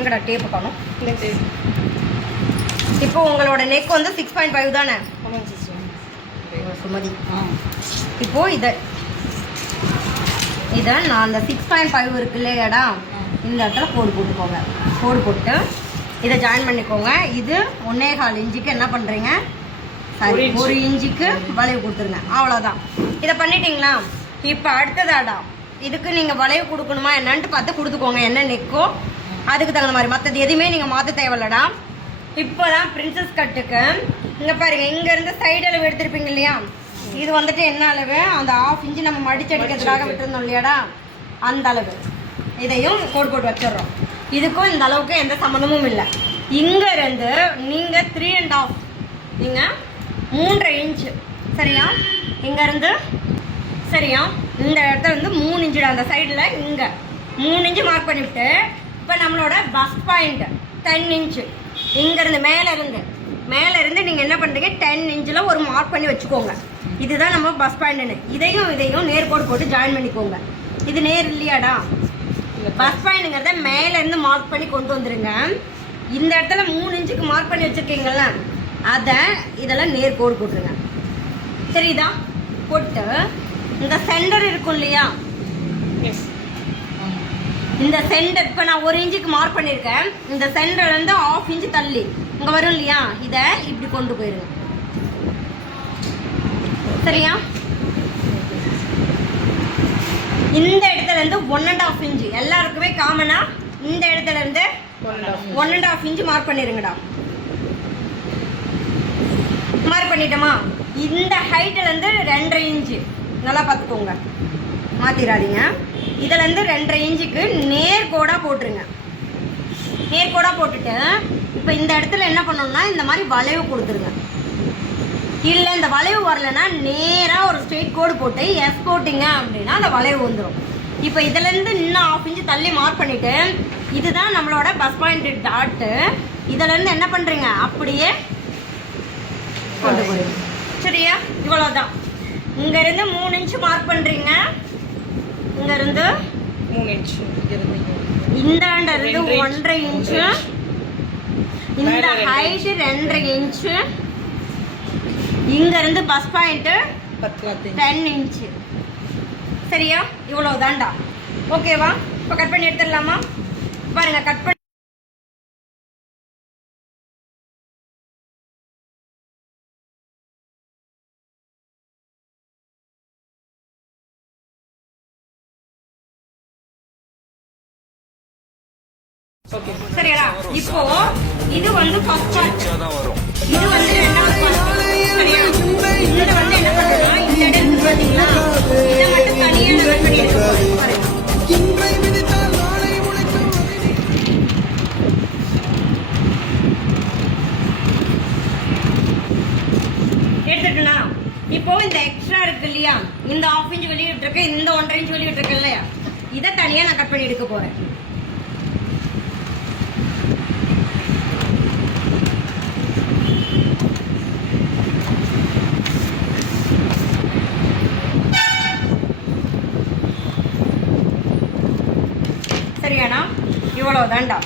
எங்கடா டேப்பு காணும். இப்போ உங்களோட நெக் வந்து 6.5 தானே சுமதி? இப்போ இதை நான் அந்த 6.5 இருக்கு இல்லையாடா, இந்த இடத்துல கோடு போட்டுக்கோங்க. கோடு போட்டு இதை ஜாயின் பண்ணிக்கோங்க. இது 1.25 இன்ச்சுக்கு என்ன பண்ணுறீங்க, சாரி 1 இன்ச்சுக்கு வளைவு கொடுத்துருங்க. அவ்வளோதான். இதை பண்ணிட்டீங்களா? இப்போ அடுத்ததாடா, இதுக்கு நீங்கள் வளைவு கொடுக்கணுமா என்னன்ட்டு பார்த்து கொடுத்துக்கோங்க. என்ன நெக்கோ அதுக்கு தகுந்த மாதிரி, மற்றது எதுவுமே நீங்கள் மாற்ற தேவையில்லடா. இப்போ தான் பிரின்சஸ் கட்டுக்கு இங்கே பாருங்க, இங்கேருந்து சைடு அளவு எடுத்துருப்பீங்க இல்லையா, இது வந்துட்டு என்ன அளவு, அந்த 1/2 இன்ச்சு நம்ம மடிச்சு அடிக்கிறதுக்காக விட்டுருந்தோம் இல்லையாடா, அந்த அளவு. இதையும் கோடு போட்டு வச்சிடுறோம். இதுக்கும் இந்த அளவுக்கு எந்த சம்மந்தமும் இல்லை. இங்கேருந்து நீங்கள் 3.5, நீங்கள் 3.5 இன்ச்சு சரியா, இங்கேருந்து சரியா, இந்த இடத்துல வந்து 3 இன்ச்சு அந்த சைடில் இங்கே 3 இன்ச்சு மார்க் பண்ணிவிட்டு, இப்போ நம்மளோட பஸ் பாயிண்ட் 10 இன்ச்சு. இங்கேருந்து மேலேருந்து நீங்கள் என்ன பண்ணுறீங்க, 10 இன்ச்சில் ஒரு மார்க் பண்ணி வச்சுக்கோங்க. இதுதான் நம்ம பஸ் பாயிண்ட்னு. இதையும் நேர்கோடு போட்டு ஜாயின் பண்ணிக்கோங்க. இது நேர் இல்லையாடா, பஸ் பாயிண்ட்டுங்கிறத மேலேருந்து மார்க் பண்ணி கொண்டு வந்துடுங்க. இந்த இடத்துல 3 இன்ச்சுக்கு மார்க் பண்ணி வச்சுருக்கீங்கள, அதை இதெல்லாம் நேர்கோடு போட்டுருங்க. சரிதா? போட்டு இந்த சென்டர் இருக்கும் இல்லையா, இந்த சென்டர் இப்போ நான் 1 இன்ச்சுக்கு மார்க் பண்ணியிருக்கேன். இந்த சென்டர்லேருந்து 1/2 இன்ச்சு தள்ளி இங்கே வரும் இல்லையா, இதை இப்படி கொண்டு போயிருங்க. சரியா? இந்த இடத்துல இருந்து 1.5 இன்ச்சு எல்லாருக்குமே காமனா, இந்த இடத்துல இருந்து 1.5 இன்ச்சு மார்க் பண்ணிருங்கடா. மார்க் பண்ணிட்டோமா? இந்த ஹைட்ல இருந்து 2.5 இன்ச்சு நல்லா பார்த்துக்கோங்க, மாத்திராதீங்க. இதுல இருந்து 2.5 இன்ச்சுக்கு நேர்கோடா போட்டுருங்க. நேர்கோடா போட்டுட்டு இப்போ இந்த இடத்துல என்ன பண்ணணும்னா, இந்த மாதிரி வளைவு கொடுத்துருங்க. இல்லை இந்த வளைவு வரலன்னா நேராக ஒரு ஸ்ட்ரெயிட் கோடு போட்டு எஸ் போட்டிங்க அப்படின்னா அந்த வளைவு வந்துடும். இப்போ இதுலேருந்து இன்னும் 1/2 இன்ச்சு தள்ளி மார்க் பண்ணிவிட்டு, இதுதான் நம்மளோட பஸ் பாயிண்ட் டாட்டு. இதுலேருந்து என்ன பண்ணுறீங்க, அப்படியே கொண்டு போயிடுங்க. சரியா? இவ்வளோதான். இங்கேருந்து 3 இன்ச்சு மார்க் பண்ணுறீங்க. இங்கேருந்து 3 இன்ச்சு, இந்தாண்ட இருந்து 1.5 இன்ச்சு, இந்த ஹைட் 2.5 இன்ச்சு, இங்க இருந்து பஸ் பாயிண்ட் 10 இன்ச்சு. சரியா? இவ்வளவு தான்டா. ஓகேவா? இப்போ கட் பண்ணி எடுத்துடலாமா? பாருங்க, கட் பண்ணி சரியா? இப்போ இது வந்து ஃபர்ஸ்ட் பார்ட், இது வந்து ரெண்டாவது பார்ட். சரியா? இதுல வந்து என்ன பண்றோம்னா, இந்த இடத்துல பாத்தீங்களா, இத மட்டும் தனியா கட் பண்ணி எடுத்துக்கோங்க. பாருங்க, எடுத்துட்டா. இப்போ இந்த எக்ஸ்ட்ரா இருக்கு இல்லையா, இந்த 1/2 இன்ச் வெளியே விட்டுருக்கு, இந்த 1.5 இன்ச் வெளியே விட்டுருக்கு இல்லையா, இதை தனியா நான் கட் பண்ணி எடுக்க போறேன். சரியானா? இவ்வளவுதான்டா.